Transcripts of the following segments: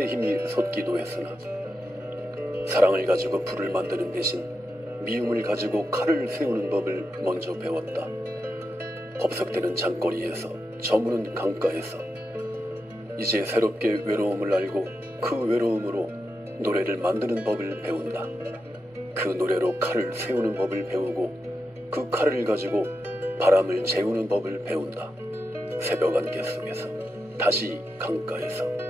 힘이 솟기도 했으나 사랑을 가지고 불을 만드는 대신 미움을 가지고 칼을 세우는 법을 먼저 배웠다. 법석대는 장거리에서 저무는 강가에서 이제 새롭게 외로움을 알고 그 외로움으로 노래를 만드는 법을 배운다. 그 노래로 칼을 세우는 법을 배우고 그 칼을 가지고 바람을 재우는 법을 배운다. 새벽 안개 속에서 다시 강가에서.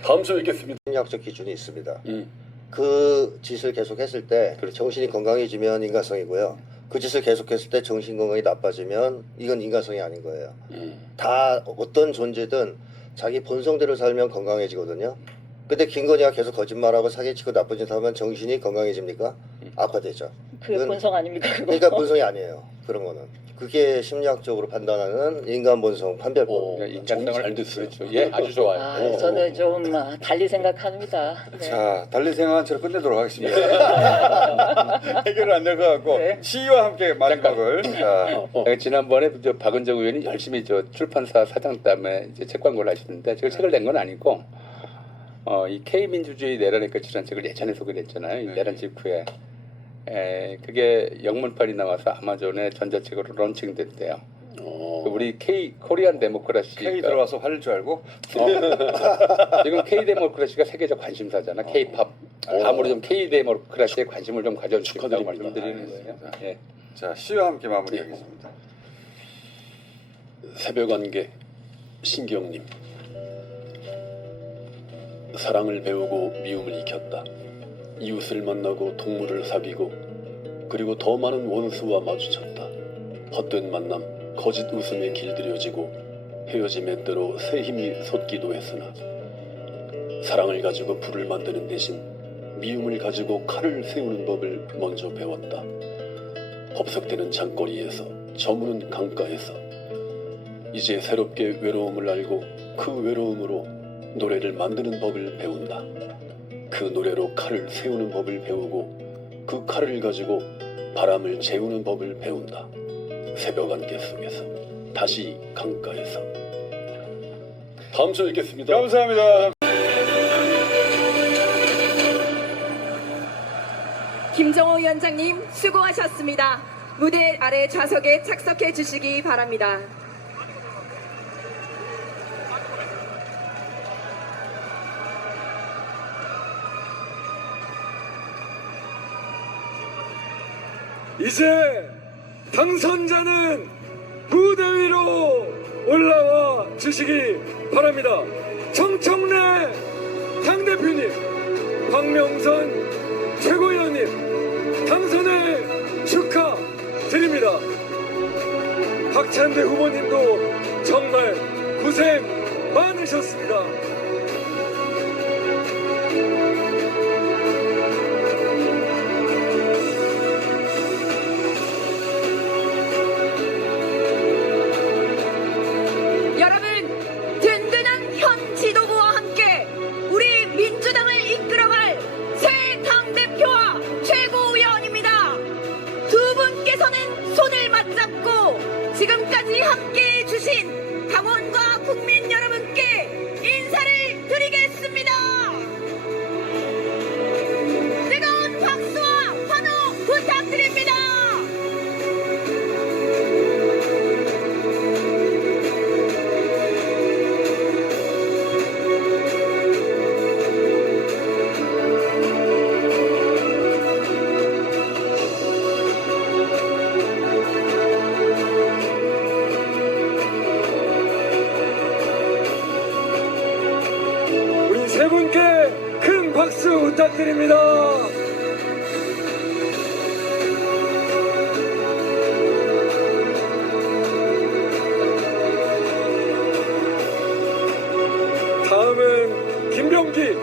다음 주에 뵙겠습니다. 심리학적 기준이 있습니다. 그 짓을 계속했을 때 정신이 건강해지면 인간성이고요. 그 짓을 계속했을 때 정신 건강이 나빠지면 이건 인간성이 아닌 거예요. 다 어떤 존재든 자기 본성대로 살면 건강해지거든요. 근데 김건희가 계속 거짓말하고 사기치고 나쁜 짓 하면 정신이 건강해집니까? 악화되죠. 그게 본성 아닙니까? 그거? 그러니까 본성이 아니에요. 그런 거는. 그게 심리학적으로 판단하는 인간 본성 판별법. 인간성을 잘 듣어요. 그렇죠. 예, 아주 좋아요. 아, 저는 좀 달리 생각합니다. 네. 자, 달리 생각한 채로 끝내도록 하겠습니다. 해결은 안 될 것 같고 네. 시위와 함께 마지막을. 지난번에 박은정 의원이 열심히 출판사 사장 때문에 이제 책 광고를 하시는데 제가 책을 낸 건 아니고 이 K민주주의 내란의 끝이라는 책을 예전에 소개를 했잖아요. 이 내란 직후에. 그게 영문판이 나와서 아마존에 전자책으로 런칭됐대요. 우리 코리안 데모크라시 K 들어와서 화를 줄 알고 지금 K 데모크라시가 세계적 관심사잖아. K-팝. 아무리 좀 K 데모크라시에 관심을 좀 가져주시고 말씀드리는 거예요. 예. 자, 시위와 함께 마무리하겠습니다. 새벽 안개 신경님. 사랑을 배우고 미움을 익혔다. 이웃을 만나고 동물을 사귀고 그리고 더 많은 원수와 마주쳤다. 헛된 만남, 거짓 웃음에 길들여지고 헤어짐의 때로 새 힘이 솟기도 했으나 사랑을 가지고 불을 만드는 대신 미움을 가지고 칼을 세우는 법을 먼저 배웠다. 법석대는 장거리에서 저무는 강가에서 이제 새롭게 외로움을 알고 그 외로움으로 노래를 만드는 법을 배운다. 그 노래로 칼을 세우는 법을 배우고 그 칼을 가지고 바람을 재우는 법을 배운다. 새벽 안개 속에서 다시 강가에서. 다음 주에 뵙겠습니다. 감사합니다. 김정호 위원장님 수고하셨습니다. 무대 아래 좌석에 착석해 주시기 바랍니다. 이제 당선자는 무대 위로 올라와 주시기 바랍니다. 정청래 당대표님, 황명선 최고위원님 당선을 축하드립니다. 박찬대 후보님도 정말 고생 많으셨습니다. 여러분, 든든한 현 지도부와 함께 우리 민주당을 이끌어갈 새 당대표와 최고위원입니다. 두 분께서는 손을 맞잡고 지금까지 함께해 주신 당원과 국민 여러분께 인사를 드리겠습니다. 뜨거운 박수와 환호 부탁드립니다. 우리 세 분께 큰 박수 부탁드립니다. 다음은 김병기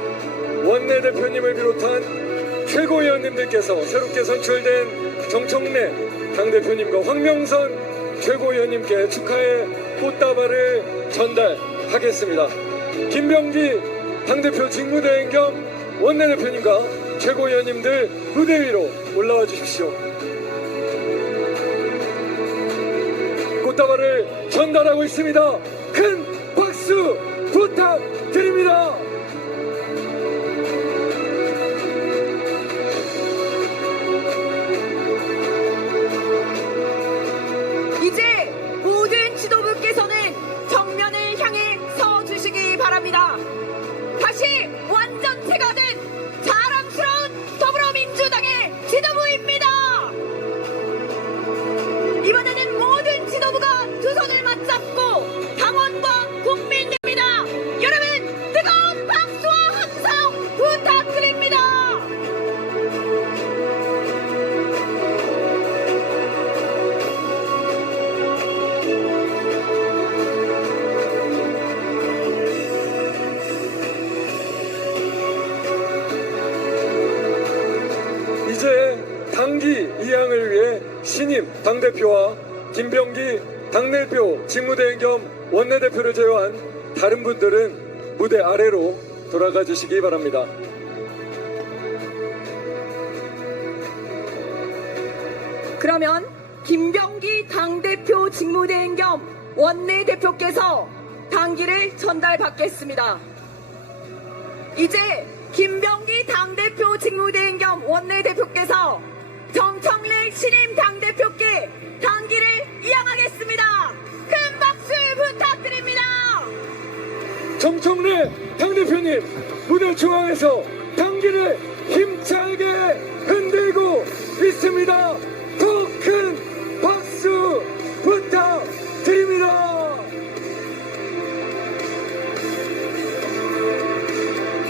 원내대표님을 비롯한 최고위원님들께서 새롭게 선출된 정청래 당대표님과 황명선 최고위원님께 축하의 꽃다발을 전달하겠습니다. 김병기 당대표 직무대행 겸 원내대표님과 최고위원님들 무대 위로 올라와 주십시오. 꽃다발을 전달하고 있습니다. 큰 박수 부탁드립니다. 이제 모든 지도부께서는 정면을 향해 서 주시기 바랍니다. 다시 완전체가 된 자랑스러운 더불어민주당의 지도부입니다. 이번에는 모든 지도부가 두 손을 맞잡고 당원과 국민입니다. 여러분, 뜨거운 박수와 함성 부탁드립니다. 이제 당기 이양을 위해 신임 당대표와 김병기 당대표 직무대행 겸 원내대표를 제외한 다른 분들은 무대 아래로 돌아가 주시기 바랍니다. 그러면 김병기 당대표 직무대행 겸 원내대표께서 당기를 전달받겠습니다. 이제 김병기 당대표 직무대행 겸 원내대표께서 정청래 신임 당대표께 당기를 이양하겠습니다. 큰 박수 부탁드립니다. 정청래 당대표님 무대 중앙에서 당기를 힘차게 흔들고 있습니다. 더 큰 박수 부탁드립니다.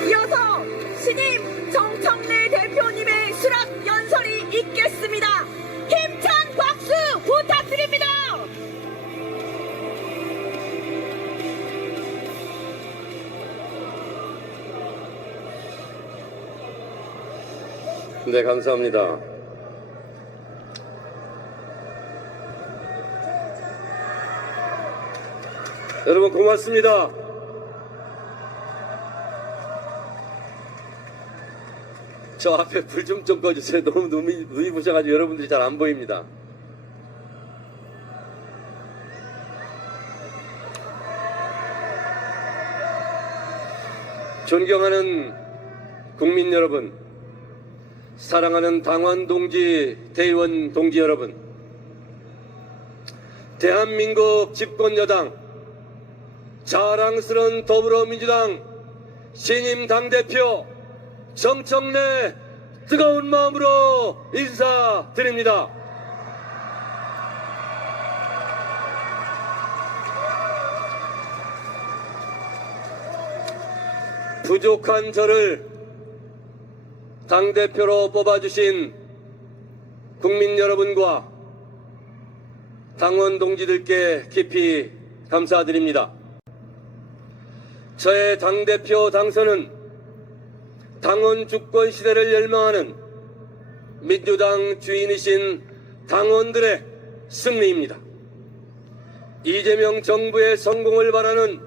이어서 신임 정청래 대표님의 수락 연설이 있겠습니다. 힘찬 박수 부탁드립니다. 네, 감사합니다. 여러분 고맙습니다. 저 앞에 불 좀 꺼주세요. 너무 눈이 부셔가지고 여러분들이 잘 안 보입니다. 존경하는 국민 여러분, 사랑하는 당원 동지, 대의원 동지 여러분, 대한민국 집권여당 자랑스러운 더불어민주당 신임 당대표 정청래 뜨거운 마음으로 인사드립니다. 부족한 저를 당대표로 뽑아주신 국민 여러분과 당원 동지들께 깊이 감사드립니다. 저의 당대표 당선은 당원 주권 시대를 열망하는 민주당 주인이신 당원들의 승리입니다. 이재명 정부의 성공을 바라는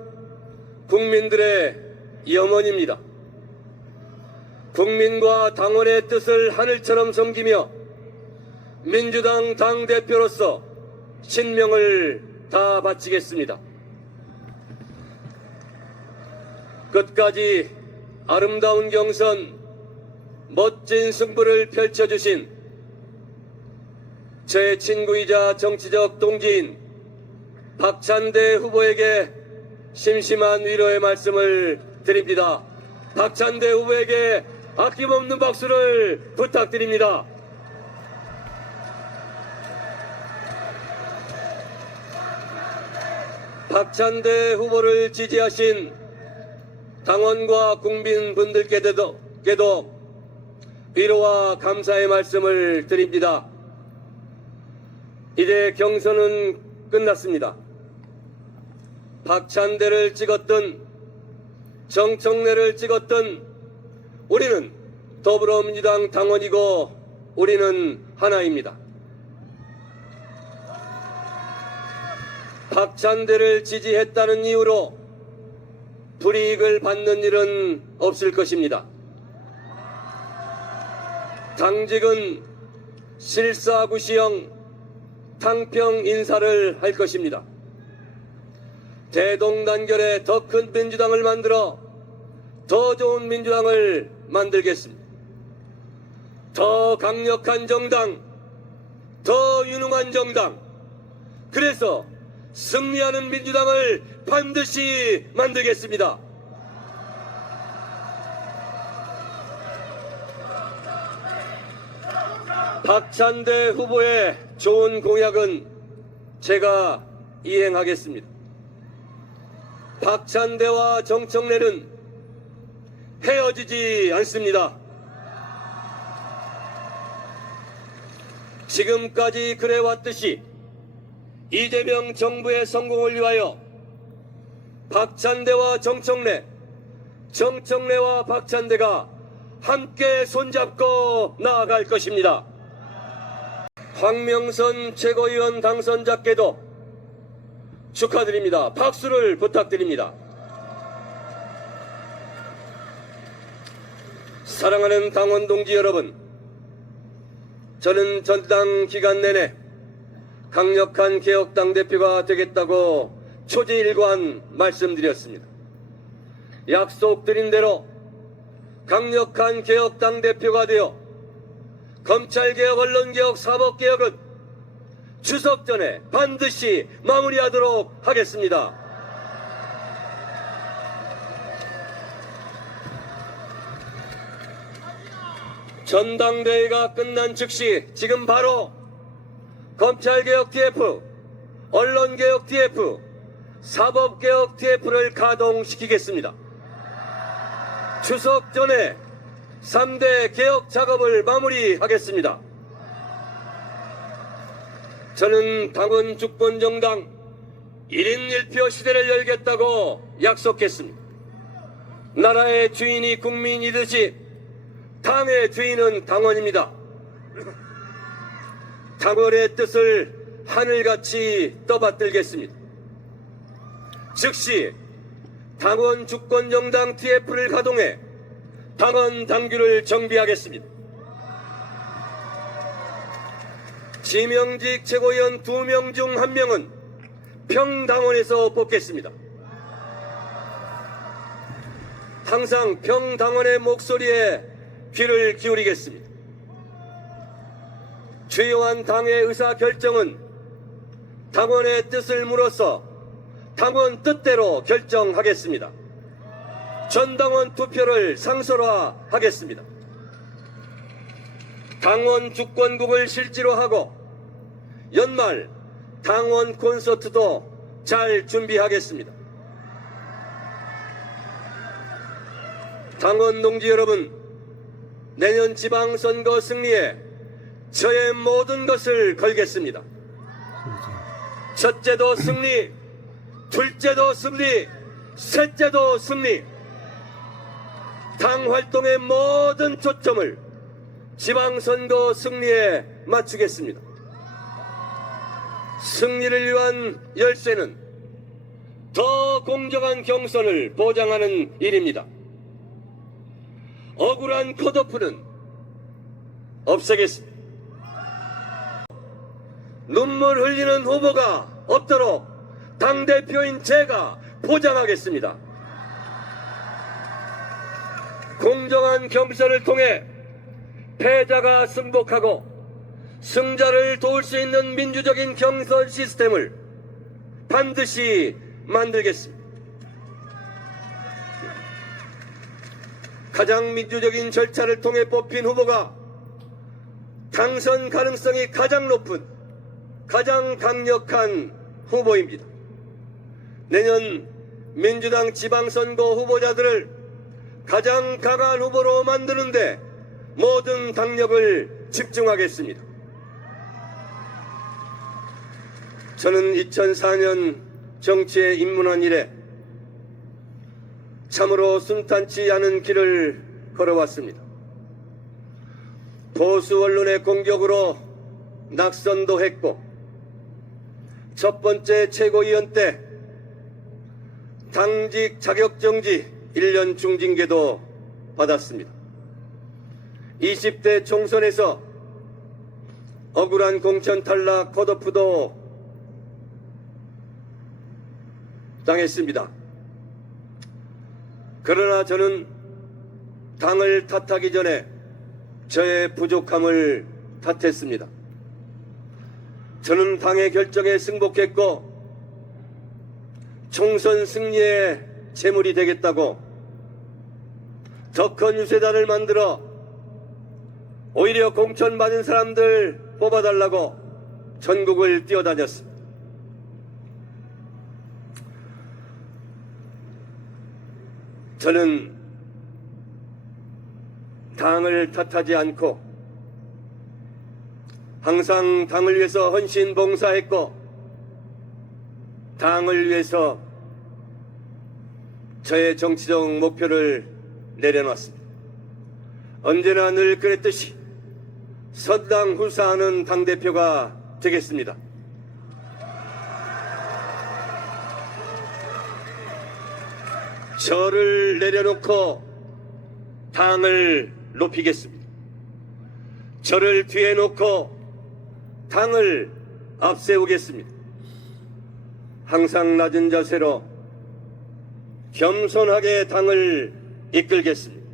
국민들의 염원입니다. 국민과 당원의 뜻을 하늘처럼 섬기며 민주당 당대표로서 신명을 다 바치겠습니다. 끝까지 아름다운 경선, 멋진 승부를 펼쳐주신 제 친구이자 정치적 동지인 박찬대 후보에게 심심한 위로의 말씀을 드립니다. 박찬대 후보에게 아낌없는 박수를 부탁드립니다. 박찬대 후보를 지지하신 당원과 국민분들께도 위로와 감사의 말씀을 드립니다. 이제 경선은 끝났습니다. 박찬대를 찍었든 정청래를 찍었든 우리는 더불어민주당 당원이고 우리는 하나입니다. 박찬대를 지지했다는 이유로 불이익을 받는 일은 없을 것입니다. 당직은 실사구시형 탕평 인사를 할 것입니다. 대동단결의 더 큰 민주당을 만들어 더 좋은 민주당을 만들겠습니다. 더 강력한 정당, 더 유능한 정당, 그래서 승리하는 민주당을 반드시 만들겠습니다. 박찬대 후보의 좋은 공약은 제가 이행하겠습니다. 박찬대와 정청래는 헤어지지 않습니다. 지금까지 그래왔듯이 이재명 정부의 성공을 위하여 박찬대와 정청래, 정청래와 박찬대가 함께 손잡고 나아갈 것입니다. 황명선 최고위원 당선자께도 축하드립니다. 박수를 부탁드립니다. 사랑하는 당원 동지 여러분, 저는 전당 기간 내내 강력한 개혁당 대표가 되겠다고 초지일관 말씀드렸습니다. 약속드린 대로 강력한 개혁당 대표가 되어 검찰개혁, 언론개혁, 사법개혁은 추석 전에 반드시 마무리하도록 하겠습니다. 전당대회가 끝난 즉시 지금 바로 검찰개혁 TF, 언론개혁 TF, 사법개혁 TF를 가동시키겠습니다. 추석 전에 3대 개혁 작업을 마무리하겠습니다. 저는 당원 주권 정당 1인 1표 시대를 열겠다고 약속했습니다. 나라의 주인이 국민이듯이 당의 주인은 당원입니다. 당원의 뜻을 하늘같이 떠받들겠습니다. 즉시 당원 주권 정당 TF를 가동해 당원 당규를 정비하겠습니다. 지명직 최고위원 2명 중 1명은 평당원에서 뽑겠습니다. 항상 평당원의 목소리에 귀를 기울이겠습니다. 주요한 당의 의사결정은 당원의 뜻을 물어서 당원 뜻대로 결정하겠습니다. 전당원 투표를 상설화하겠습니다. 당원 주권국을 실지로 하고 연말 당원 콘서트도 잘 준비하겠습니다. 당원 동지 여러분, 내년 지방선거 승리에 저의 모든 것을 걸겠습니다. 첫째도 승리, 둘째도 승리, 셋째도 승리. 당 활동의 모든 초점을 지방선거 승리에 맞추겠습니다. 승리를 위한 열쇠는 더 공정한 경선을 보장하는 일입니다. 억울한 컷오프는 없애겠습니다. 눈물 흘리는 후보가 없도록 당대표인 제가 보장하겠습니다. 공정한 경선을 통해 패자가 승복하고 승자를 도울 수 있는 민주적인 경선 시스템을 반드시 만들겠습니다. 가장 민주적인 절차를 통해 뽑힌 후보가 당선 가능성이 가장 높은, 가장 강력한 후보입니다. 내년 민주당 지방선거 후보자들을 가장 강한 후보로 만드는데 모든 당력을 집중하겠습니다. 저는 2004년 정치에 입문한 이래 참으로 순탄치 않은 길을 걸어왔습니다. 보수 언론의 공격으로 낙선도 했고, 첫 번째 최고위원 때 당직 자격정지 1년 중징계도 받았습니다. 20대 총선에서 억울한 공천 탈락 컷오프도 당했습니다. 그러나 저는 당을 탓하기 전에 저의 부족함을 탓했습니다. 저는 당의 결정에 승복했고 총선 승리에 재물이 되겠다고 더 큰 유세단을 만들어 오히려 공천 받은 사람들 뽑아달라고 전국을 뛰어다녔습니다. 저는 당을 탓하지 않고 항상 당을 위해서 헌신 봉사했고 당을 위해서 저의 정치적 목표를 내려놨습니다. 언제나 늘 그랬듯이 선당 후사하는 당대표가 되겠습니다. 저를 내려놓고 당을 높이겠습니다. 저를 뒤에 놓고 당을 앞세우겠습니다. 항상 낮은 자세로 겸손하게 당을 이끌겠습니다.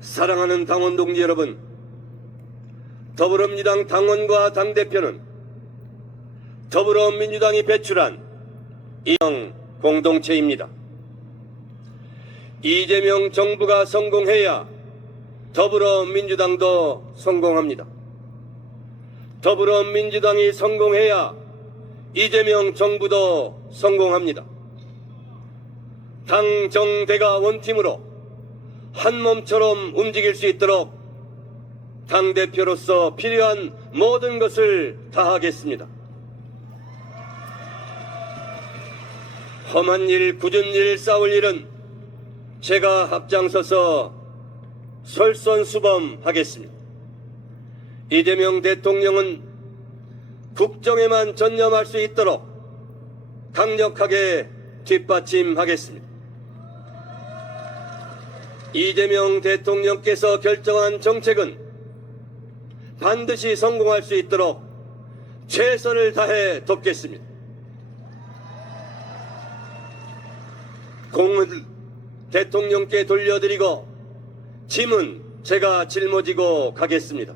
사랑하는 당원 동지 여러분, 더불어민주당 당원과 당대표는 더불어민주당이 배출한 이형 공동체입니다. 이재명 정부가 성공해야 더불어민주당도 성공합니다. 더불어민주당이 성공해야 이재명 정부도 성공합니다. 당 정대가 원팀으로 한 몸처럼 움직일 수 있도록 당대표로서 필요한 모든 것을 다하겠습니다. 험한 일, 굳은 일, 싸울 일은 제가 앞장서서 솔선수범하겠습니다. 이재명 대통령은 국정에만 전념할 수 있도록 강력하게 뒷받침하겠습니다. 이재명 대통령께서 결정한 정책은 반드시 성공할 수 있도록 최선을 다해 돕겠습니다. 공은 대통령께 돌려드리고 짐은 제가 짊어지고 가겠습니다.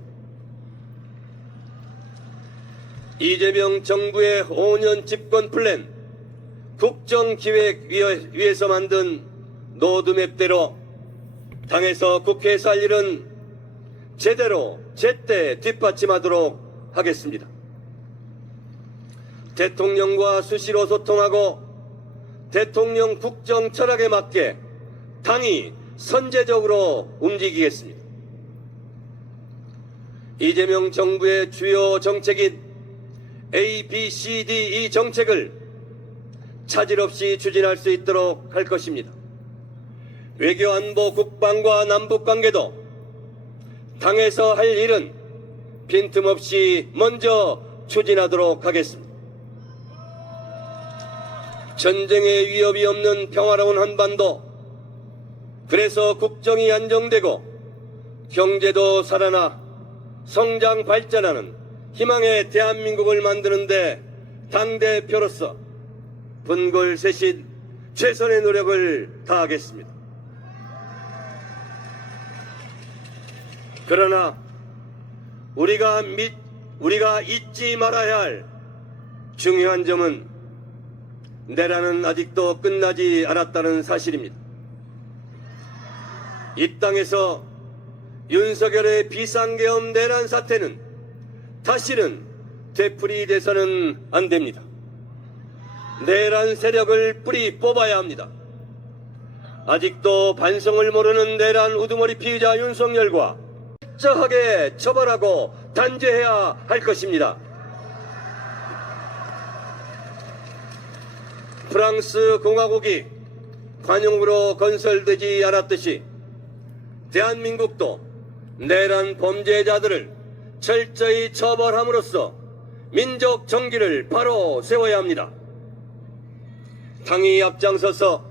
이재명 정부의 5년 집권 플랜 국정기획위에서 만든 로드맵대로 당에서 국회에서 할 일은 제대로 제때 뒷받침하도록 하겠습니다. 대통령과 수시로 소통하고 대통령 국정 철학에 맞게 당이 선제적으로 움직이겠습니다. 이재명 정부의 주요 정책인 A, B, C, D, E 정책을 차질 없이 추진할 수 있도록 할 것입니다. 외교, 안보, 국방과 남북 관계도 당에서 할 일은 빈틈없이 먼저 추진하도록 하겠습니다. 전쟁의 위협이 없는 평화로운 한반도, 그래서 국정이 안정되고 경제도 살아나 성장 발전하는 희망의 대한민국을 만드는데 당대표로서 분골쇄신 최선의 노력을 다하겠습니다. 그러나 우리가 잊지 말아야 할 중요한 점은 내란은 아직도 끝나지 않았다는 사실입니다. 이 땅에서 윤석열의 비상계엄 내란 사태는 다시는 되풀이돼서는 안 됩니다. 내란 세력을 뿌리 뽑아야 합니다. 아직도 반성을 모르는 내란 우두머리 피의자 윤석열과 철저하게 처벌하고 단죄해야 할 것입니다. 프랑스 공화국이 관용으로 건설되지 않았듯이 대한민국도 내란 범죄자들을 철저히 처벌함으로써 민족 정기를 바로 세워야 합니다. 당이 앞장서서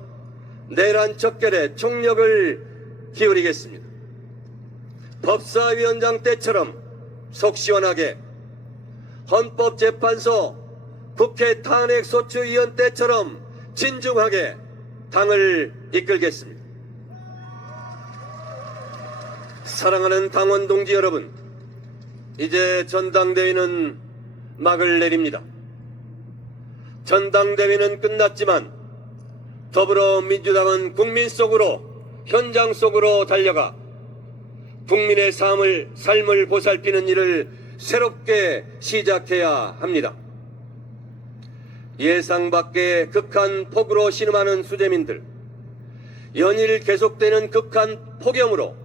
내란 척결에 총력을 기울이겠습니다. 법사위원장 때처럼 속 시원하게, 헌법재판소 국회 탄핵소추위원 때처럼 진중하게 당을 이끌겠습니다. 사랑하는 당원 동지 여러분, 이제 전당대회는 막을 내립니다. 전당대회는 끝났지만 더불어민주당은 국민 속으로, 현장 속으로 달려가 국민의 삶을 보살피는 일을 새롭게 시작해야 합니다. 예상 밖의 극한 폭우로 신음하는 수재민들, 연일 계속되는 극한 폭염으로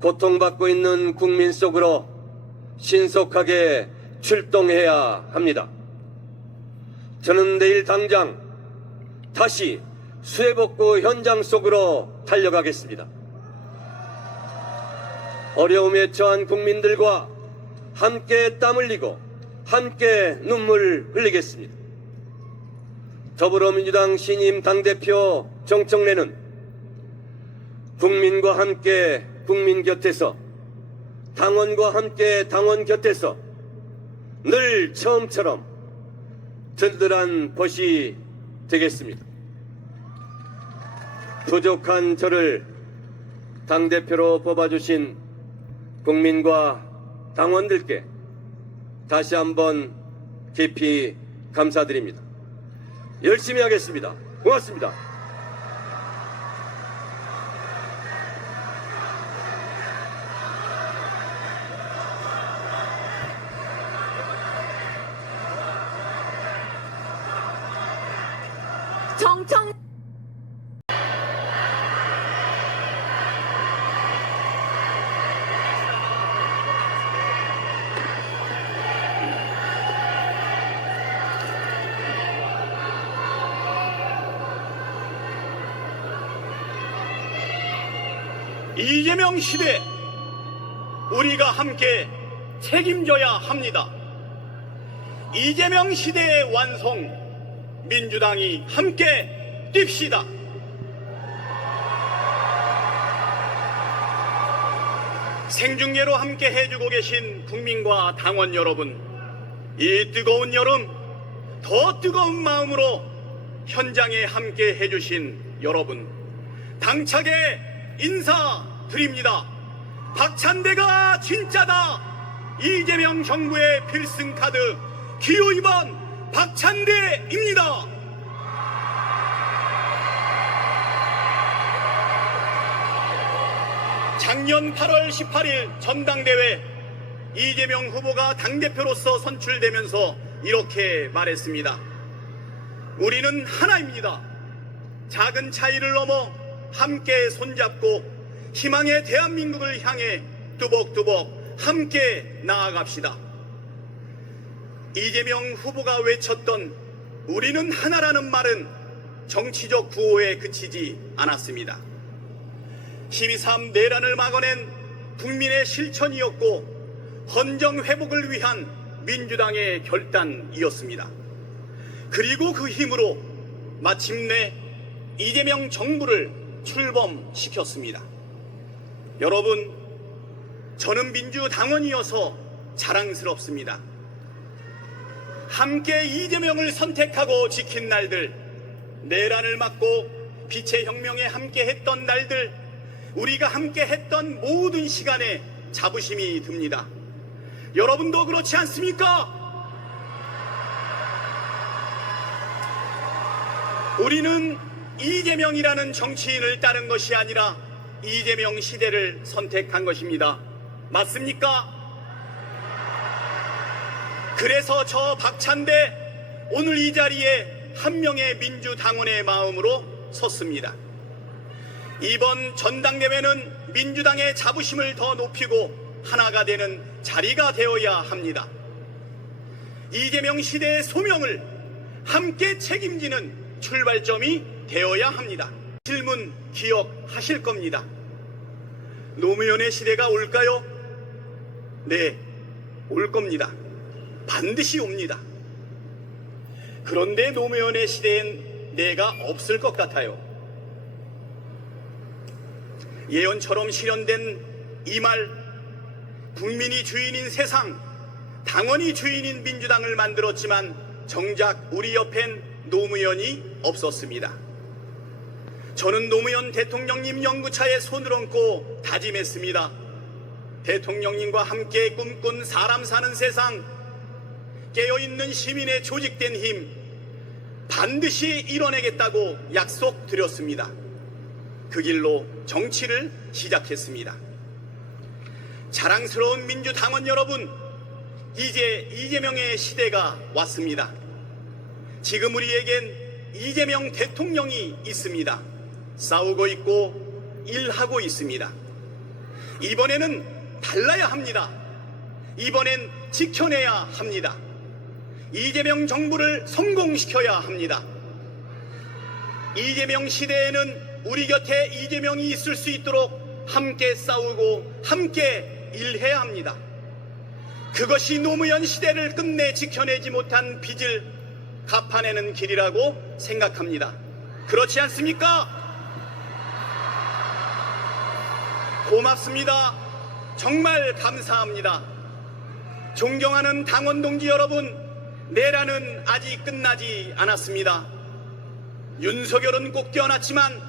고통받고 있는 국민 속으로 신속하게 출동해야 합니다. 저는 내일 당장 다시 수해복구 현장 속으로 달려가겠습니다. 어려움에 처한 국민들과 함께 땀 흘리고 함께 눈물 흘리겠습니다. 더불어민주당 신임 당대표 정청래는 국민과 함께 국민 곁에서, 당원과 함께 당원 곁에서 늘 처음처럼 든든한 벗이 되겠습니다. 부족한 저를 당대표로 뽑아주신 국민과 당원들께 다시 한번 깊이 감사드립니다. 열심히 하겠습니다. 고맙습니다. 정청 이재명 시대 우리가 함께 책임져야 합니다. 이재명 시대의 완성 민주당이 함께 뜁시다. 생중계로 함께 해주고 계신 국민과 당원 여러분, 이 뜨거운 여름 더 뜨거운 마음으로 현장에 함께 해주신 여러분, 당차게 인사드립니다. 박찬대가 진짜다. 이재명 정부의 필승카드 기호 2번 박찬대입니다. 작년 8월 18일 전당대회 이재명 후보가 당대표로서 선출되면서 이렇게 말했습니다. 우리는 하나입니다. 작은 차이를 넘어 함께 손잡고 희망의 대한민국을 향해 뚜벅뚜벅 함께 나아갑시다. 이재명 후보가 외쳤던 우리는 하나라는 말은 정치적 구호에 그치지 않았습니다. 12.3 내란을 막아낸 국민의 실천이었고 헌정 회복을 위한 민주당의 결단이었습니다. 그리고 그 힘으로 마침내 이재명 정부를 출범시켰습니다. 여러분, 저는 민주당원이어서 자랑스럽습니다. 함께 이재명을 선택하고 지킨 날들, 내란을 막고 빛의 혁명에 함께 했던 날들, 우리가 함께 했던 모든 시간에 자부심이 듭니다. 여러분도 그렇지 않습니까? 우리는 이재명이라는 정치인을 따른 것이 아니라 이재명 시대를 선택한 것입니다. 맞습니까? 그래서 저 박찬대 오늘 이 자리에 한 명의 민주당원의 마음으로 섰습니다. 이번 전당대회는 민주당의 자부심을 더 높이고 하나가 되는 자리가 되어야 합니다. 이재명 시대의 소명을 함께 책임지는 출발점이 되어야 합니다. 질문 기억하실 겁니다. 노무현의 시대가 올까요? 네, 올 겁니다. 반드시 옵니다. 그런데 노무현의 시대엔 내가 없을 것 같아요. 예언처럼 실현된 이 말, 국민이 주인인 세상, 당원이 주인인 민주당을 만들었지만 정작 우리 옆엔 노무현이 없었습니다. 저는 노무현 대통령님 연구차에 손을 얹고 다짐했습니다. 대통령님과 함께 꿈꾼 사람 사는 세상, 깨어있는 시민의 조직된 힘 반드시 이뤄내겠다고 약속드렸습니다. 그 길로 정치를 시작했습니다. 자랑스러운 민주당원 여러분, 이제 이재명의 시대가 왔습니다. 지금 우리에겐 이재명 대통령이 있습니다. 싸우고 있고 일하고 있습니다. 이번에는 달라야 합니다. 이번엔 지켜내야 합니다. 이재명 정부를 성공시켜야 합니다. 이재명 시대에는 우리 곁에 이재명이 있을 수 있도록 함께 싸우고 함께 일해야 합니다. 그것이 노무현 시대를 끝내 지켜내지 못한 빚을 갚아내는 길이라고 생각합니다. 그렇지 않습니까? 고맙습니다. 정말 감사합니다. 존경하는 당원 동지 여러분, 내란은 아직 끝나지 않았습니다. 윤석열은 꼭 뛰어났지만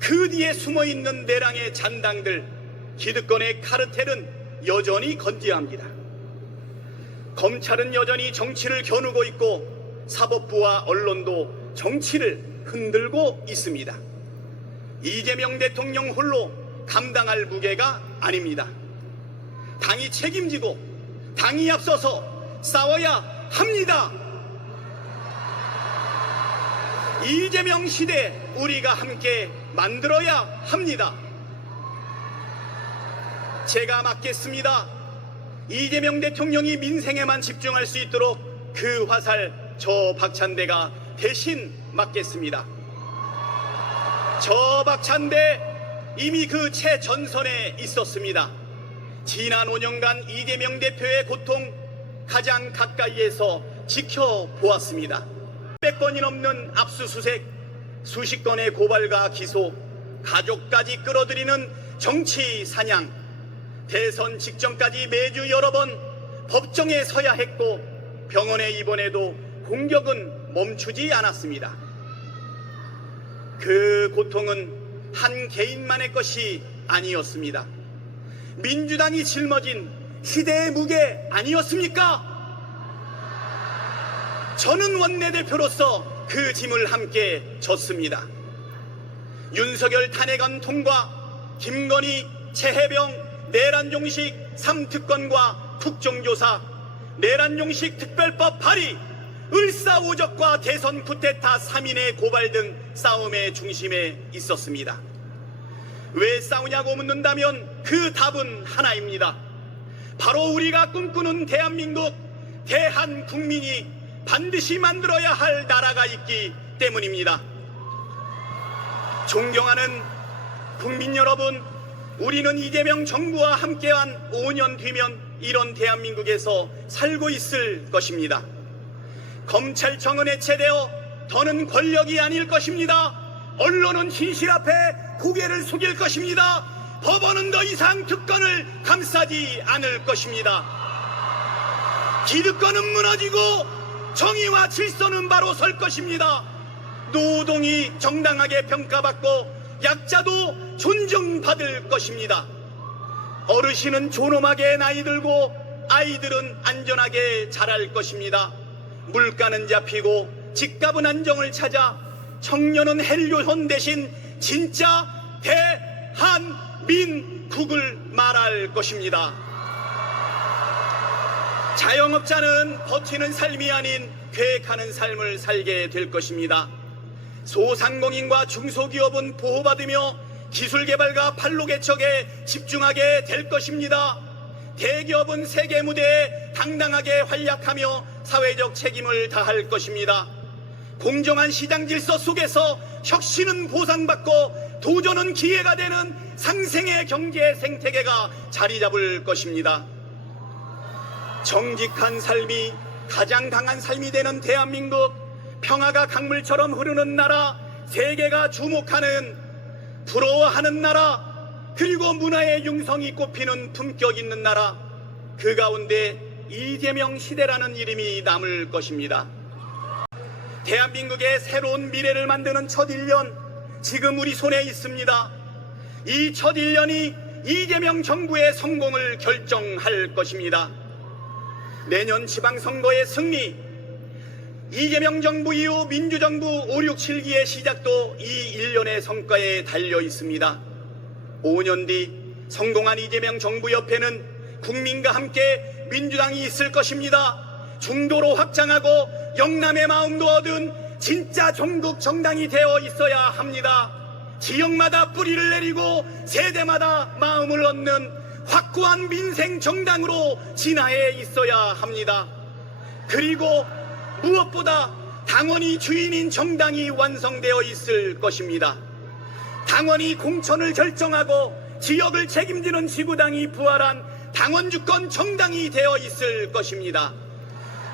그 뒤에 숨어있는 내랑의 잔당들, 기득권의 카르텔은 여전히 건재합니다. 검찰은 여전히 정치를 겨누고 있고 사법부와 언론도 정치를 흔들고 있습니다. 이재명 대통령 홀로 감당할 무게가 아닙니다. 당이 책임지고 당이 앞서서 싸워야 합니다. 이재명 시대 우리가 함께 만들어야 합니다. 제가 맡겠습니다. 이재명 대통령이 민생에만 집중할 수 있도록 그 화살 저 박찬대가 대신 맡겠습니다. 저 박찬대 이미 그 최전선에 있었습니다. 지난 5년간 이재명 대표의 고통 가장 가까이에서 지켜보았습니다. 100건이 넘는 압수수색, 수십 건의 고발과 기소, 가족까지 끌어들이는 정치 사냥, 대선 직전까지 매주 여러 번 법정에 서야 했고 병원에 입원해도 공격은 멈추지 않았습니다. 그 고통은 한 개인만의 것이 아니었습니다. 민주당이 짊어진 시대의 무게 아니었습니까? 저는 원내대표로서 그 짐을 함께 졌습니다. 윤석열 탄핵안 통과, 김건희, 최혜병, 내란종식 3특권과 국정조사, 내란종식 특별법 발의, 을사오적과 대선 쿠데타 3인의 고발 등 싸움의 중심에 있었습니다. 왜 싸우냐고 묻는다면 그 답은 하나입니다. 바로 우리가 꿈꾸는 대한민국, 대한국민이 반드시 만들어야 할 나라가 있기 때문입니다. 존경하는 국민 여러분, 우리는 이재명 정부와 함께한 5년 뒤면 이런 대한민국에서 살고 있을 것입니다. 검찰청은 해체되어 더는 권력이 아닐 것입니다. 언론은 진실 앞에 고개를 숙일 것입니다. 법원은 더 이상 특권을 감싸지 않을 것입니다. 기득권은 무너지고 정의와 질서는 바로 설 것입니다. 노동이 정당하게 평가받고 약자도 존중받을 것입니다. 어르신은 존엄하게 나이 들고 아이들은 안전하게 자랄 것입니다. 물가는 잡히고 집값은 안정을 찾아 청년은 헬조선 대신 진짜 대한민국을 말할 것입니다. 자영업자는 버티는 삶이 아닌 계획하는 삶을 살게 될 것입니다. 소상공인과 중소기업은 보호받으며 기술개발과 판로개척에 집중하게 될 것입니다. 대기업은 세계 무대에 당당하게 활약하며 사회적 책임을 다할 것입니다. 공정한 시장 질서 속에서 혁신은 보상받고 도전은 기회가 되는 상생의 경제 생태계가 자리 잡을 것입니다. 정직한 삶이 가장 강한 삶이 되는 대한민국, 평화가 강물처럼 흐르는 나라, 세계가 주목하는, 부러워하는 나라, 그리고 문화의 융성이 꼽히는 품격 있는 나라, 그 가운데 이재명 시대라는 이름이 남을 것입니다. 대한민국의 새로운 미래를 만드는 첫 1년, 지금 우리 손에 있습니다. 이 첫 1년이 이재명 정부의 성공을 결정할 것입니다. 내년 지방선거의 승리, 이재명 정부 이후 민주정부 5, 6, 7기의 시작도 이 1년의 성과에 달려 있습니다. 5년 뒤 성공한 이재명 정부 옆에는 국민과 함께 민주당이 있을 것입니다. 중도로 확장하고 영남의 마음도 얻은 진짜 전국 정당이 되어 있어야 합니다. 지역마다 뿌리를 내리고 세대마다 마음을 얻는 확고한 민생 정당으로 진화해 있어야 합니다. 그리고 무엇보다 당원이 주인인 정당이 완성되어 있을 것입니다. 당원이 공천을 결정하고 지역을 책임지는 지구당이 부활한 당원주권 정당이 되어 있을 것입니다.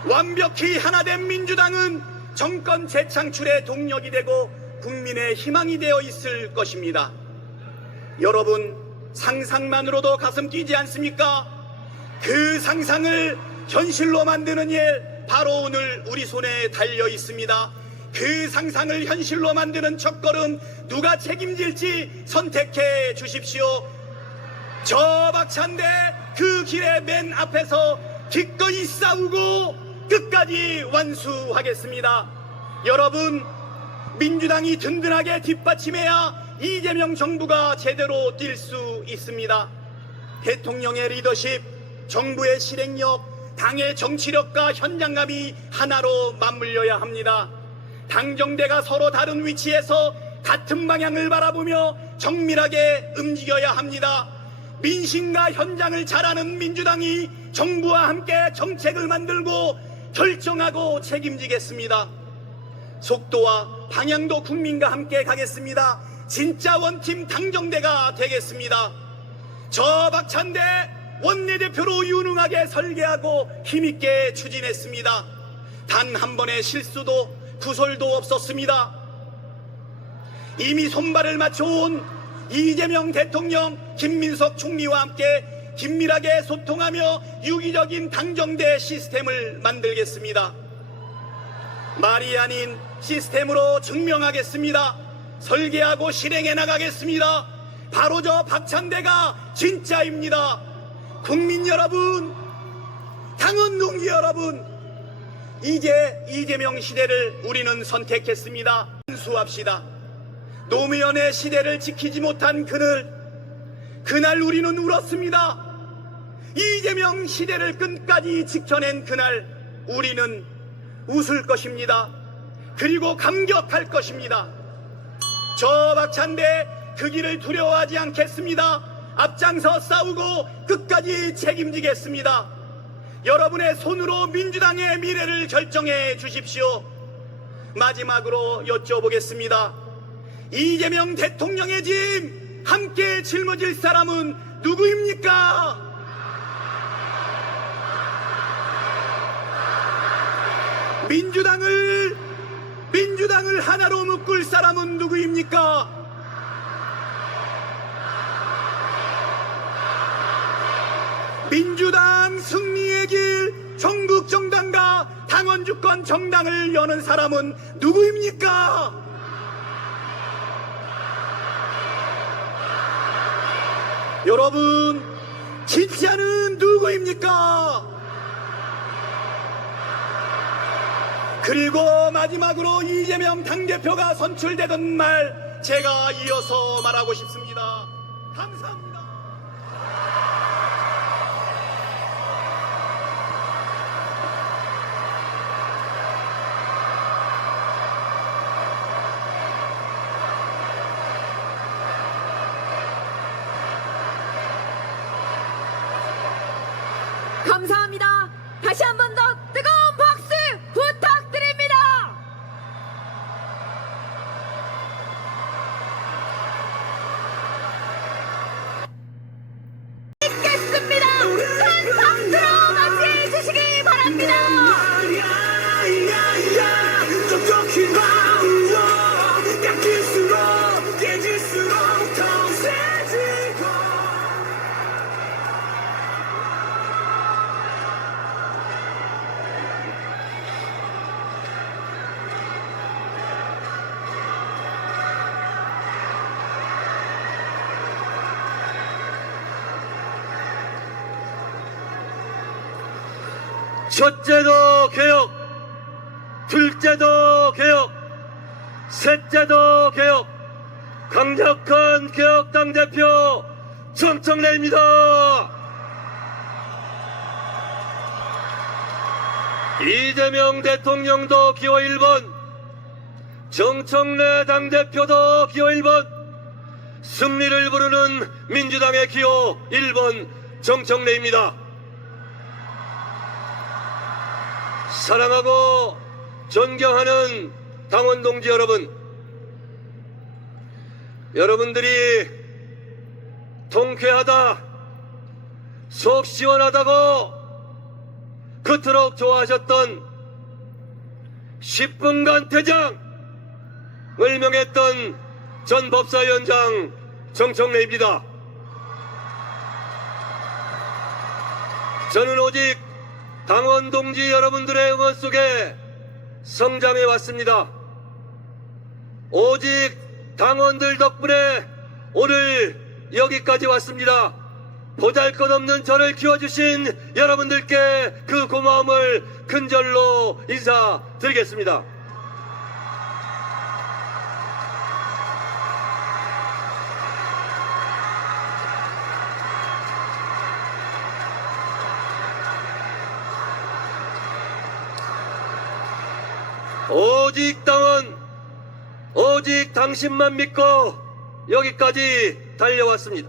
완벽히 하나된 민주당은 정권 재창출의 동력이 되고 국민의 희망이 되어 있을 것입니다. 여러분, 상상만으로도 가슴 뛰지 않습니까? 그 상상을 현실로 만드는 일, 바로 오늘 우리 손에 달려 있습니다. 그 상상을 현실로 만드는 첫걸음 누가 책임질지 선택해 주십시오. 저 박찬대 그 길의 맨 앞에서 기꺼이 싸우고 끝까지 완수하겠습니다. 여러분, 민주당이 든든하게 뒷받침해야 이재명 정부가 제대로 뛸 수 있습니다. 대통령의 리더십, 정부의 실행력, 당의 정치력과 현장감이 하나로 맞물려야 합니다. 당정대가 서로 다른 위치에서 같은 방향을 바라보며 정밀하게 움직여야 합니다. 민심과 현장을 잘 아는 민주당이 정부와 함께 정책을 만들고 결정하고 책임지겠습니다. 속도와 방향도 국민과 함께 가겠습니다. 진짜 원팀 당정대가 되겠습니다. 저 박찬대 원내대표로 유능하게 설계하고 힘있게 추진했습니다. 단 한 번의 실수도 구설도 없었습니다. 이미 손발을 맞춰온 이재명 대통령, 김민석 총리와 함께 긴밀하게 소통하며 유기적인 당정대 시스템을 만들겠습니다. 말이 아닌 시스템으로 증명하겠습니다. 설계하고 실행해 나가겠습니다. 바로 저 박찬대가 진짜입니다. 국민 여러분, 당원 동지 여러분, 이제 이재명 시대를 우리는 선택했습니다. 수합시다. 노무현의 시대를 지키지 못한 그날 우리는 울었습니다. 이재명 시대를 끝까지 지켜낸 그날 우리는 웃을 것입니다. 그리고 감격할 것입니다. 저 박찬대 그 길을 두려워하지 않겠습니다. 앞장서 싸우고 끝까지 책임지겠습니다. 여러분의 손으로 민주당의 미래를 결정해 주십시오. 마지막으로 여쭤보겠습니다. 이재명 대통령의 짐 함께 짊어질 사람은 누구입니까? 민주당을 하나로 묶을 사람은 누구입니까? 민주당 승리의 길, 전국 정당과 당원 주권 정당을 여는 사람은 누구입니까? 여러분, 진짜는 누구입니까? 그리고 마지막으로 이재명 당대표가 선출되던 말 제가 이어서 말하고 싶습니다. 감사합니다. 감사합니다. 다시 한 번 더 뜨거운 박수 부탁드립니다. 있겠습니다. 큰 박수로 맞이해 주시기 바랍니다. 첫째도 개혁, 둘째도 개혁, 셋째도 개혁, 강력한 개혁당 대표 정청래입니다. 이재명 대통령도 기호 1번, 정청래 당대표도 기호 1번, 승리를 부르는 민주당의 기호 1번 정청래입니다. 사랑하고 존경하는 당원 동지 여러분, 여러분들이 통쾌하다, 속 시원하다고 그토록 좋아하셨던 10분간 퇴장을 명했던 전 법사위원장 정청래입니다. 저는 오직 당원 동지 여러분들의 응원 속에 성장해 왔습니다. 오직 당원들 덕분에 오늘 여기까지 왔습니다. 보잘것없는 저를 키워주신 여러분들께 그 고마움을 큰절로 인사드리겠습니다. 오직 당원, 오직 당신만 믿고 여기까지 달려왔습니다.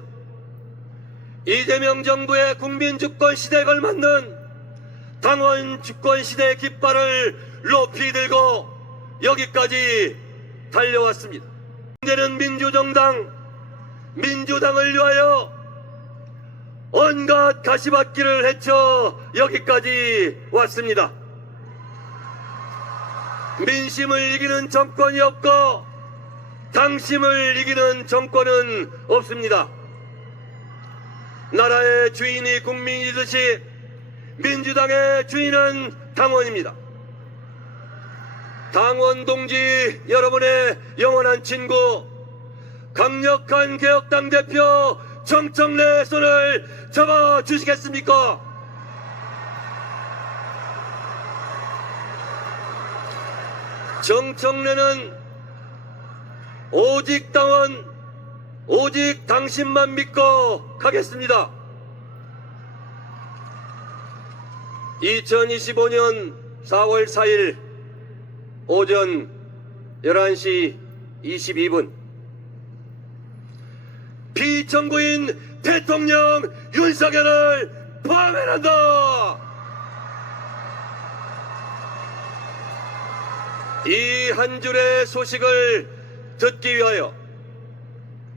이재명 정부의 국민 주권 시대에 걸맞는 당원 주권 시대의 깃발을 높이 들고 여기까지 달려왔습니다. 이제는 민주정당, 민주당을 위하여 온갖 가시밭길을 헤쳐 여기까지 왔습니다. 민심을 이기는 정권이 없고 당심을 이기는 정권은 없습니다. 나라의 주인이 국민이듯이 민주당의 주인은 당원입니다. 당원 동지 여러분의 영원한 친구, 강력한 개혁당 대표 정청래 손을 잡아 주시겠습니까? 정청래는 오직 당원, 오직 당신만 믿고 가겠습니다. 2025년 4월 4일 오전 11시 22분 비정부인 대통령 윤석열을 파면한다. 이 한 줄의 소식을 듣기 위하여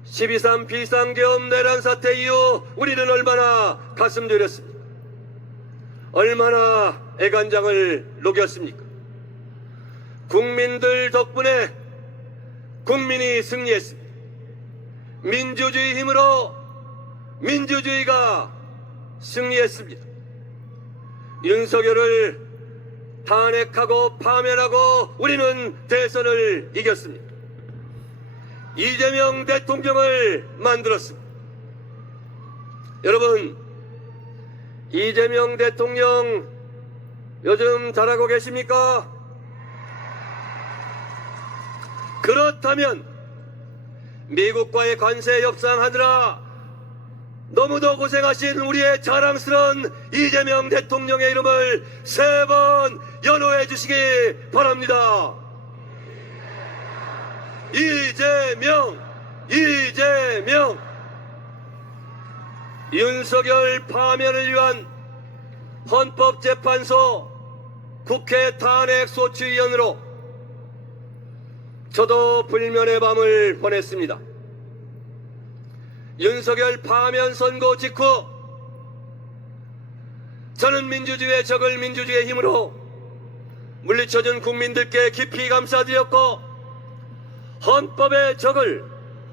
12.3 비상계엄 내란 사태 이후 우리는 얼마나 가슴 졸였습니까? 얼마나 애간장을 녹였습니까? 국민들 덕분에 국민이 승리했습니다. 민주주의 힘으로 민주주의가 승리했습니다. 윤석열을 탄핵하고 파면하고 우리는 대선을 이겼습니다. 이재명 대통령을 만들었습니다. 여러분, 이재명 대통령 요즘 잘하고 계십니까? 그렇다면 미국과의 관세 협상하느라 너무도 고생하신 우리의 자랑스러운 이재명 대통령의 이름을 3번 연호해 주시기 바랍니다. 이재명, 이재명. 윤석열 파면을 위한 헌법재판소 국회 탄핵소추위원으로 저도 불면의 밤을 보냈습니다. 윤석열 파면 선고 직후 저는 민주주의의 적을 민주주의의 힘으로 물리쳐준 국민들께 깊이 감사드렸고, 헌법의 적을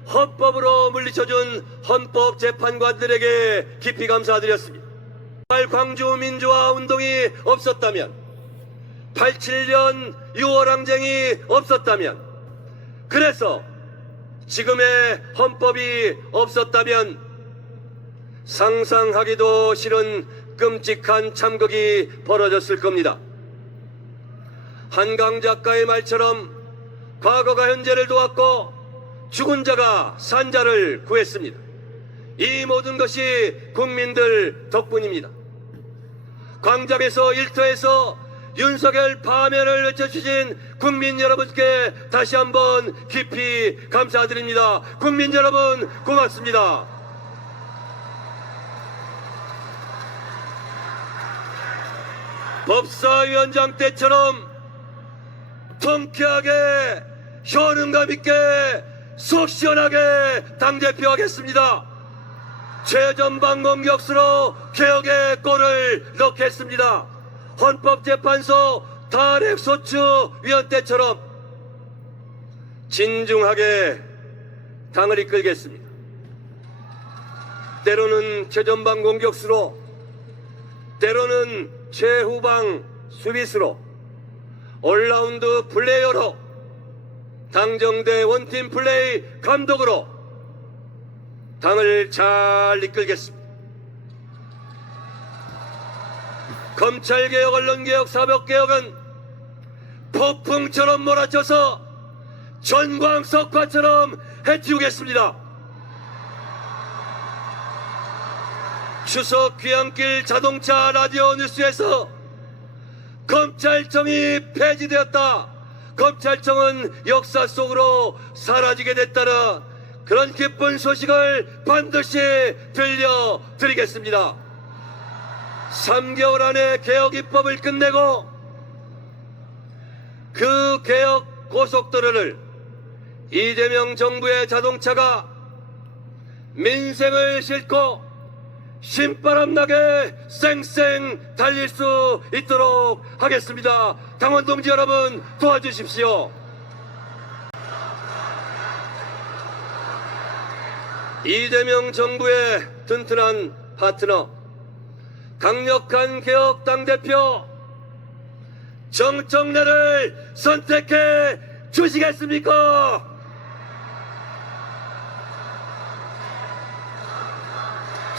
헌법으로 물리쳐준 헌법재판관들에게 깊이 감사드렸습니다. 광주 민주화 운동이 없었다면, 87년 6월 항쟁이 없었다면, 그래서 지금의 헌법이 없었다면 상상하기도 싫은 끔찍한 참극이 벌어졌을 겁니다. 한강 작가의 말처럼 과거가 현재를 도왔고 죽은 자가 산 자를 구했습니다. 이 모든 것이 국민들 덕분입니다. 광장에서 일터에서 윤석열 파면을 외쳐주신 국민 여러분께 다시 한번 깊이 감사드립니다. 국민 여러분 고맙습니다. 법사위원장 때처럼 통쾌하게 효능감 있게 속 시원하게 당대표하겠습니다. 최전방 공격수로 개혁의 골을 넣겠습니다. 헌법재판소 탄핵소추위원 때처럼 진중하게 당을 이끌겠습니다. 때로는 최전방 공격수로, 때로는 최후방 수비수로, 올라운드 플레이어로, 당정대 원팀 플레이 감독으로 당을 잘 이끌겠습니다. 검찰개혁, 언론개혁, 사법개혁은 폭풍처럼 몰아쳐서 전광석화처럼 해치우겠습니다. 추석 귀향길 자동차 라디오 뉴스에서 검찰청이 폐지되었다, 검찰청은 역사 속으로 사라지게 됐다는 그런 기쁜 소식을 반드시 들려드리겠습니다. 3개월 안에 개혁 입법을 끝내고 그 개혁 고속도로를 이재명 정부의 자동차가 민생을 싣고 신바람나게 쌩쌩 달릴 수 있도록 하겠습니다. 당원 동지 여러분 도와주십시오. 이재명 정부의 튼튼한 파트너, 강력한 개혁 당대표 정청래를 선택해 주시겠습니까?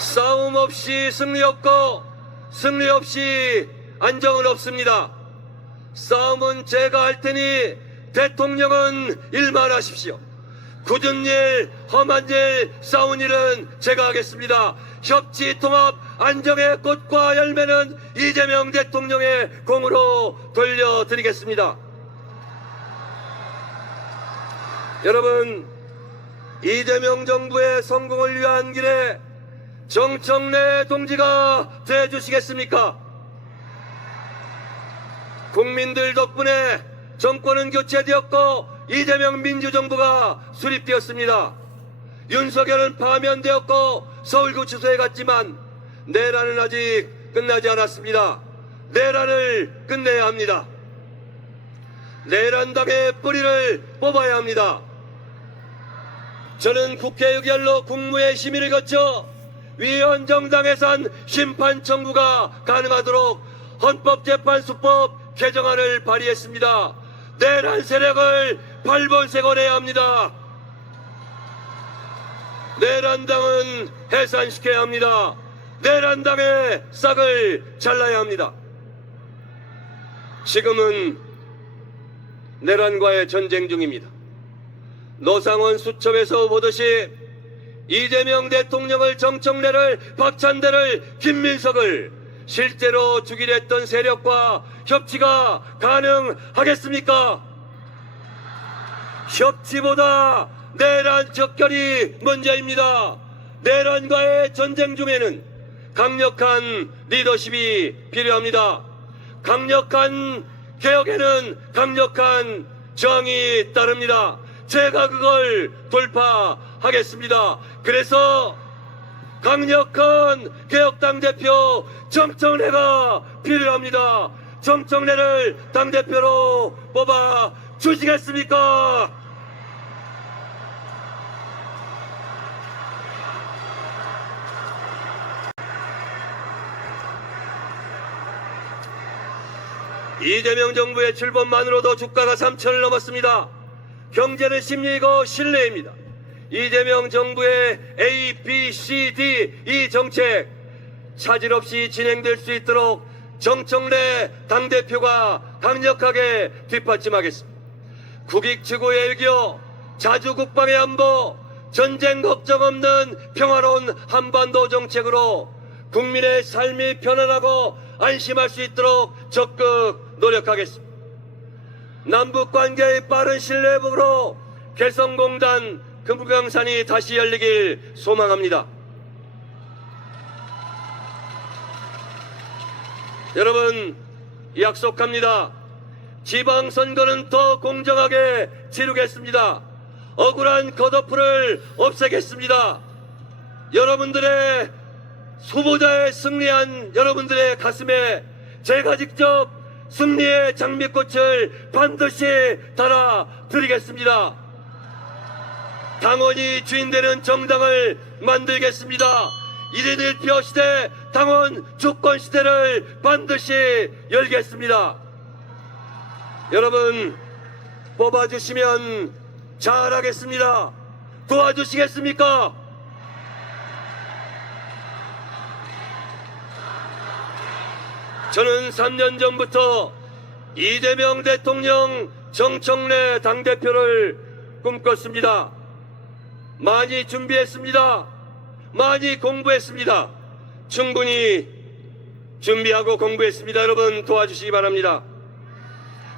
싸움 없이 승리 없고 승리 없이 안정은 없습니다. 싸움은 제가 할 테니 대통령은 일만 하십시오. 굳은 일, 험한 일, 싸운 일은 제가 하겠습니다. 협치, 통합, 안정의 꽃과 열매는 이재명 대통령의 공으로 돌려드리겠습니다. 여러분, 이재명 정부의 성공을 위한 길에 정청래 동지가 되어주시겠습니까? 국민들 덕분에 정권은 교체되었고 이재명 민주정부가 수립되었습니다. 윤석열은 파면되었고 서울구치소에 갔지만 내란은 아직 끝나지 않았습니다. 내란을 끝내야 합니다. 내란당의 뿌리를 뽑아야 합니다. 저는 국회 의결로 국무의 심의를 거쳐 위헌 정당에서 한 심판 청구가 가능하도록 헌법재판소법 개정안을 발의했습니다. 내란 세력을 발본색원해야 합니다. 내란당은 해산시켜야 합니다. 내란당의 싹을 잘라야 합니다. 지금은 내란과의 전쟁 중입니다. 노상원 수첩에서 보듯이 이재명 대통령을, 정청래를, 박찬대를, 김민석을 실제로 죽이려 했던 세력과 협치가 가능하겠습니까? 협치보다 내란 적결이 문제입니다. 내란과의 전쟁 중에는 강력한 리더십이 필요합니다. 강력한 개혁에는 강력한 저항이 따릅니다. 제가 그걸 돌파하겠습니다. 그래서 강력한 개혁당 대표 정청래가 필요합니다. 정청래를 당대표로 뽑아 주시겠습니까? 이재명 정부의 출범만으로도 주가가 3천을 넘었습니다. 경제는 심리이고 신뢰입니다. 이재명 정부의 A, B, C, D 이 정책 차질 없이 진행될 수 있도록 정청래 당대표가 강력하게 뒷받침하겠습니다. 국익 최고의 외교, 자주 국방의 안보, 전쟁 걱정 없는 평화로운 한반도 정책으로 국민의 삶이 편안하고 안심할 수 있도록 적극 노력하겠습니다. 남북관계의 빠른 신뢰 회복으로 개성공단 금강산이 다시 열리길 소망합니다. 여러분, 약속합니다. 지방선거는 더 공정하게 치르겠습니다. 억울한 컷오프를 없애겠습니다. 여러분들의 후보자에 승리한 여러분들의 가슴에 제가 직접 승리의 장미꽃을 반드시 달아드리겠습니다. 당원이 주인되는 정당을 만들겠습니다. 1인 1표 시대, 당원 주권 시대를 반드시 열겠습니다. 여러분, 뽑아주시면 잘하겠습니다. 도와주시겠습니까? 저는 3년 전부터 이재명 대통령, 정청래 당대표를 꿈꿨습니다. 많이 준비했습니다. 많이 공부했습니다. 충분히 준비하고 공부했습니다. 여러분 도와주시기 바랍니다.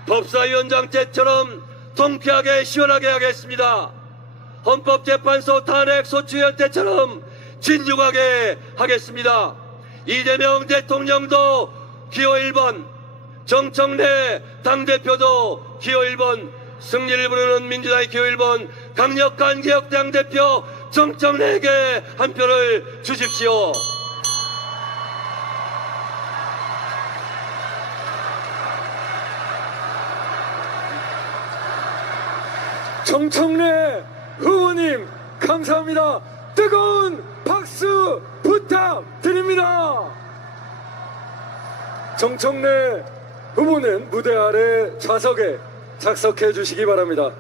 법사위원장 때처럼 통쾌하게 시원하게 하겠습니다. 헌법재판소 탄핵 소추위원 때처럼 진중하게 하겠습니다. 이재명 대통령도 기호 1번, 정청래 당대표도 기호 1번, 승리를 부르는 민주당의 기호 1번, 강력한 개혁당 대표 정청래에게 한 표를 주십시오. 정청래 후보님 감사합니다. 뜨거운 박수 부탁드립니다. 정청래 후보는 무대 아래 좌석에 착석해 주시기 바랍니다.